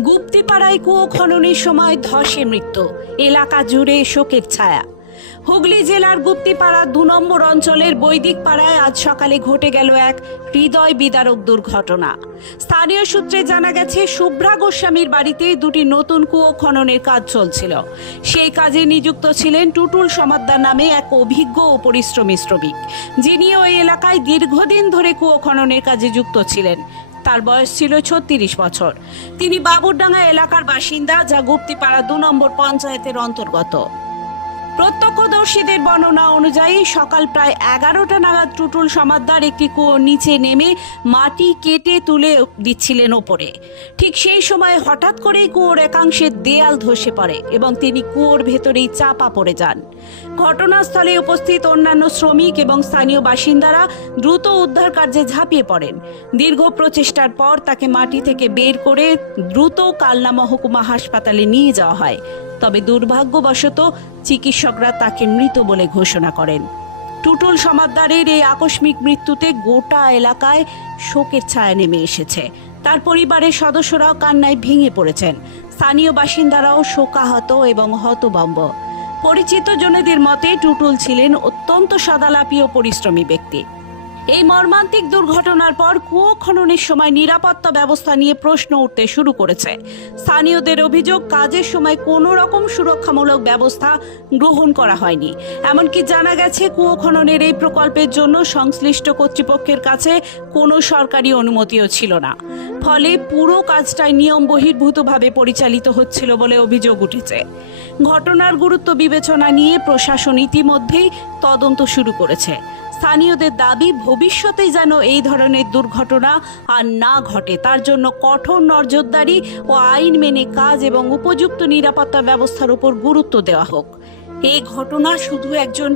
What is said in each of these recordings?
গুপ্তিপাড়ায় কুয়ো খননের সময় ধসে মৃত্যু। এলাকা জুড়ে শোকের ছায়া। হুগলি জেলার গুপ্তিপাড়া দু নম্বর অঞ্চলের বৈদিক পাড়ায় আজ সকালে ঘটে গেল এক হৃদয় বিদারক দুর্ঘটনা। স্থানীয় সূত্রে জানা গেছে শুভ্রা গোস্বামীর বাড়িতে দুটি নতুন কুয়ো খননের কাজ চলছিল। সেই কাজে নিযুক্ত ছিলেন টুটুল সমাদ্দার নামে এক অভিজ্ঞ ও পরিশ্রমী শ্রমিক। যিনি ওই এলাকায় দীর্ঘদিন ধরে কুয়ো খননের কাজে যুক্ত ছিলেন। তার বয়স ছিল ছত্রিশ বছর। তিনি বাবুরডাঙ্গা এলাকার বাসিন্দা যা গুপ্তিপাড়া দু নম্বর পঞ্চায়েতের অন্তর্গত। প্রত্যক্ষদর্শীদের বর্ণনা অনুযায়ী সকাল প্রায় এগারোটা নাগাদ টুটুল সমাদ্দার একটি কুয়োর নিচে নেমে মাটি কেটে তুলে দিচ্ছিলেন ওপরে। ঠিক সেই সময় হঠাৎ করেই কুয়োর একাংশের দেয়াল ধসে পড়ে এবং তিনি কুয়োর ভেতরেই চাপা পড়ে যান। ঘটনাস্থলে উপস্থিত অন্যান্য শ্রমিক এবং স্থানীয় বাসিন্দারা দ্রুত উদ্ধার কার্যে ঝাঁপিয়ে পড়েন। দীর্ঘ প্রচেষ্টার পর তাকে মাটি থেকে বের করে দ্রুত কালনা মহকুমা হাসপাতালে নিয়ে যাওয়া হয়। তবে দুর্ভাগ্যবশত চিকিৎসকরা তাকে মৃত বলে ঘোষণা করেন। টুটুল সমাদ্দারের এই আকস্মিক মৃত্যুতে গোটা এলাকায় শোকের ছায়া নেমে এসেছে। তার পরিবারের সদস্যরাও কান্নায় ভেঙে পড়েছেন। স্থানীয় বাসিন্দারাও শোকাহত এবং হতবম্ব পরিচিত জনেদের মতে টুটুল ছিলেন অত্যন্ত সদালাপী ও পরিশ্রমী ব্যক্তি। এই মর্মান্তিক দুর্ঘটনার পর কুয়ো খননের সময় নিরাপত্তা ব্যবস্থা নিয়ে প্রশ্ন উঠতে শুরু করেছে। স্থানীয়দের অভিযোগ, কাজের সময় কোনো রকম সুরক্ষামূলক ব্যবস্থা গ্রহণ করা হয়নি। এমনকি জানা গেছে, কুয়ো খননের এই প্রকল্পের জন্য সংশ্লিষ্ট কর্তৃপক্ষের কাছে কোনো সরকারি অনুমতিও ছিল না। ফলে পুরো কাজটাই নিয়ম বহির্ভূতভাবে পরিচালিত হচ্ছিল বলে অভিযোগ উঠেছে। ঘটনার গুরুত্ব বিবেচনা নিয়ে প্রশাসন ইতিমধ্যেই তদন্ত শুরু করেছে। স্থানীয়দের দাবি ভবিষ্যতে যেন এই ধরনের দুর্ঘটনা আর না ঘটে। তার জন্য কঠোর নজরদারি ও আইন মেনে কাজ এবং উপযুক্ত নিরাপত্তা ব্যবস্থার উপর গুরুত্ব দেওয়া হোক। এই ঘটনা শুধু একজন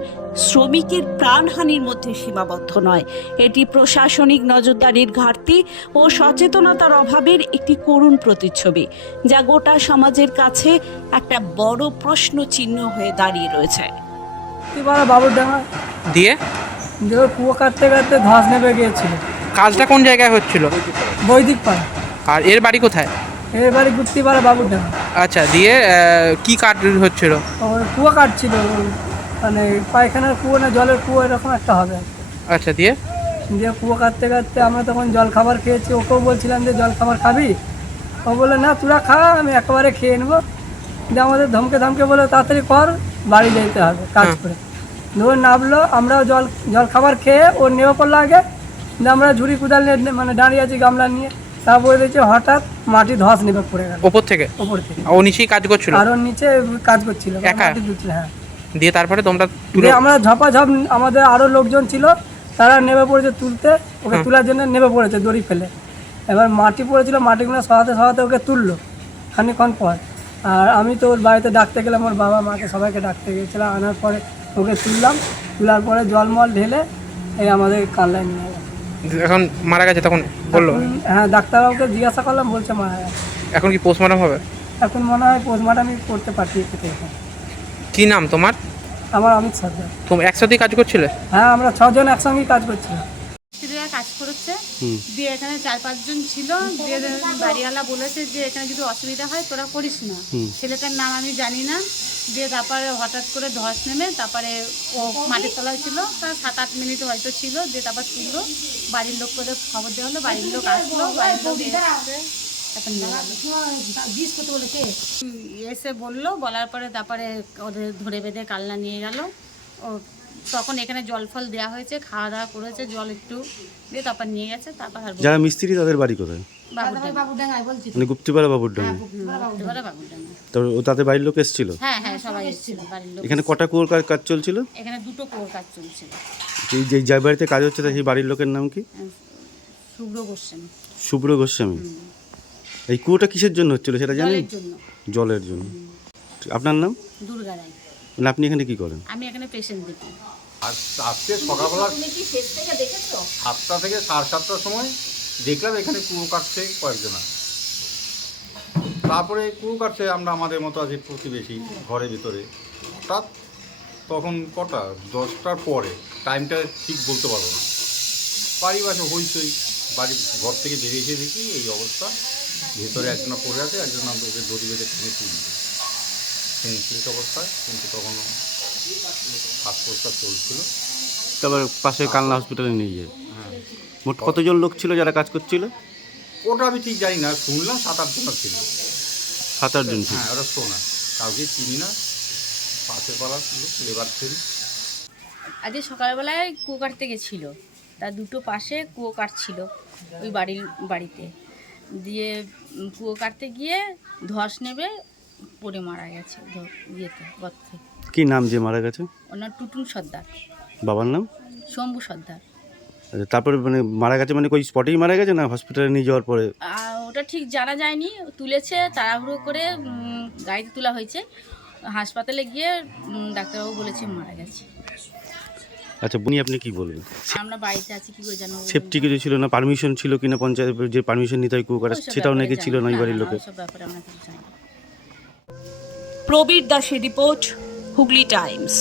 শ্রমিকের প্রাণহানির মধ্যে সীমাবদ্ধ নয়। এটি প্রশাসনিক নজরদারির ঘাটতি ও সচেতনতার অভাবের একটি করুণ প্রতিচ্ছবি যা গোটা সমাজের কাছে একটা বড় প্রশ্ন চিহ্ন হয়ে দাঁড়িয়ে রয়েছে। দিয়ে? কুয়ো কাটতে কাটতে ধস নেমে গিয়েছিল। কাজটা কোন জায়গায় হচ্ছিল? বৈদিক পাড়া। আর এর বাড়ি কোথায়? এবারে ঘুরতে পাড়া বাবুরডাঙ্গা আচ্ছা দিয়ে কি কাজ হচ্ছিল? কুয়ো কাটছিল মানে পায়খানার কুয়ো না জলের কুয়ো এরকম একটা হবে। আচ্ছা দিয়ে? দিয়ে কুয়ো কাটতে কাটতে আমরা তখন জল খাবার খেয়েছি। ওকেও বলছিলাম যে জল খাবার খাবি? ও বলে না তোরা খা আমি একেবারে খেয়ে নেব। দিয়ে আমাদের ধমকে ধমকে বলে তাড়াতাড়ি কর বাড়ি যেতে হবে কাজ করে। ধরে নামলো আমরাও জল জল খাবার খেয়ে ও নেমে পড়ল আগে। আমরা ঝুড়ি কুদাল নিয়ে মানে দাঁড়িয়ে আছি গামলা নিয়ে। তারপরে দেখছি হঠাৎ মাটি ধস নেমে পড়ে গেল। ওপর থেকে? ওপর থেকে। ও নিচেই কাজ করছিল? আর ওর নিচে কাজ করছিল। একা? হ্যাঁ। দিয়ে তারপরে তোমরা তুলে আমরা ঝপাঝপ আমাদের আরও লোকজন ছিল তারা নেমে পড়েছে তুলতে। ওকে। তোলার জন্য নেমে পড়েছে দড়ি ফেলে। এবার মাটি পড়েছিল মাটিগুলো সহাতে সহাতে ওকে তুললো খানিক্ষণ পর। আর আমি তো ওর বাড়িতে ডাকতে গেলাম ওর বাবা মাকে সবাইকে ডাকতে গেছিলাম আনার পরে ওকে তুললাম তোলার পরে জলমল ঢেলে এই আমাদের কালার নিয়ে গেল। এখন মারা গেছে তখন বলল? হ্যাঁ ডাক্তারবাবুকে জিজ্ঞাসা করলাম বলছে মারা গেছে। এখন কি পোস্টমর্টম হবে? এখন মনে হয় পোস্টমর্টমই করতে পাঠিয়েছে তো এখন। কি নাম তোমার? আমার অমিত সর্দার তুমি একসাথেই কাজ করছিলে? হ্যাঁ আমরা ছজন একসঙ্গেই কাজ করছিলাম। মিস্ত্রিরা কাজ করেছে। দিয়ে এখানে চার পাঁচজন ছিল। দিয়ে বাড়িওয়ালা বলেছে যে এখানে যদি অসুবিধা হয় তোরা করিস না। ছেলেটার নাম আমি জানি না। দিয়ে তারপরে হঠাৎ করে ধস নেমে তারপরে ও মাটির তলায় ছিল। তার সাত আট মিনিট হয়তো ছিল। দিয়ে তারপর তুললো। বাড়ির লোক করে খবর দেওয়া হলো? বাড়ির লোক আসলো। বাড়ির লোক এসে বলল। বলার পরে তারপরে ওদের ধরে বেঁধে কালনা নিয়ে গেল। ও তখন এখানে জল ফল দেওয়া হয়েছে খাওয়া দাওয়া করেছে জল একটু দিয়ে তারপর নিয়ে গেছে তারপর আর যারা মিস্ত্রি তাদের বাড়ি কোথায়? মানে গুপ্তিপাড়া বাবুরডাঙ্গা। তারপর ও তাদের বাড়ির লোক এসেছিল? হ্যাঁ হ্যাঁ সবাই এসেছিল বাড়ির লোক এখানে কটা কুয়োর কাজ কাজ চলছিল? এখানে দুটো কোর কাজ চলছিল। এই যে বাড়িতে কাজ হচ্ছে তা সেই বাড়ির লোকের নাম কি? শুভ্র গোস্বামী। শুভ্র গোস্বামী। এই কুয়োটা কিসের জন্য হচ্ছিল সেটা জানেন? জন্য। জলের জন্য। আপনার নাম? দুর্গা রায়। মানে আপনি এখানে কি করেন? আমি এখানে পেশেন্ট দেখি। আর আজকে সকালবেলা সাতটা থেকে সাড়ে সাতটার সময় দেখলাম এখানে কুয়ো কাটছে কয়েকজনা। তারপরে কুয়ো কাটছে আমরা আমাদের মতো আছি প্রতিবেশী ঘরের ভিতরে। হঠাৎ তখন কটা? দশটার পরে। টাইমটা ঠিক বলতে পারব না। বাড়ি বাসে হইচই। বাড়ি ঘর থেকে বেরিয়ে এসে দেখি এই অবস্থা। ভেতরে একজনা পড়ে আছে একজন ওকে দড়ি বেঁধে টেনে তুলবে সেন্সলেস অবস্থায় কিন্তু তখনও শ্বাস প্রশ্বাস চলছিল। তারপর পাশে কালনা হসপিটালে নিয়ে যায় হ্যাঁ। মোট কতজন লোক ছিল যারা কাজ করছিল? ওটা আমি ঠিক জানি না শুনলাম সাত আটজনা ছিল। সাত আটজন ছিল। হ্যাঁ ওরা শোনা। কাউকে চিনি না পাশের পাড়ার লোক লেবার ছিল। আজকে সকালবেলায় কুয়ো কাটতে গেছিল। তার দুটো পাশে কুয়ো কাটছিল ওই বাড়ির বাড়িতে। দিয়ে কুয়ো কাটতে গিয়ে ধস নেবে পড়ে মারা গেছে ইয়েতে গর্তে। কি নাম যে মারা গেছে? ওনার টুটুন সর্দার। বাবার নাম? শম্ভু সর্দার। আচ্ছা, তারপরে মানে মারা গেছে মানে ওই স্পটেই মারা গেছে না হসপিটালে নিয়ে যাওয়ার পরে? আর ওটা ঠিক জানা যায়নি তুলেছে তাড়াহুড়ো করে উম, গাড়িতে তোলা হয়েছে। হাসপাতালে গিয়ে উম, ডাক্তারবাবু বলেছে মারা গেছে। আচ্ছা বুনি আপনি কি বলবেন? আমরা বাড়িতে আছি কি করে জানো সেফটি কিছু ছিল না? পারমিশন ছিল কিনা পঞ্চায়েত যে পারমিশন নিতে হয় কুয়ো ওইসব সেটাও ব্যাপারে নাকি ছিল না এই বাড়ির না, লোকের? ওইসব ব্যাপারে আমরা কিছু জানি না। প্রবীর দাসের রিপোর্ট হুগলি টাইমস।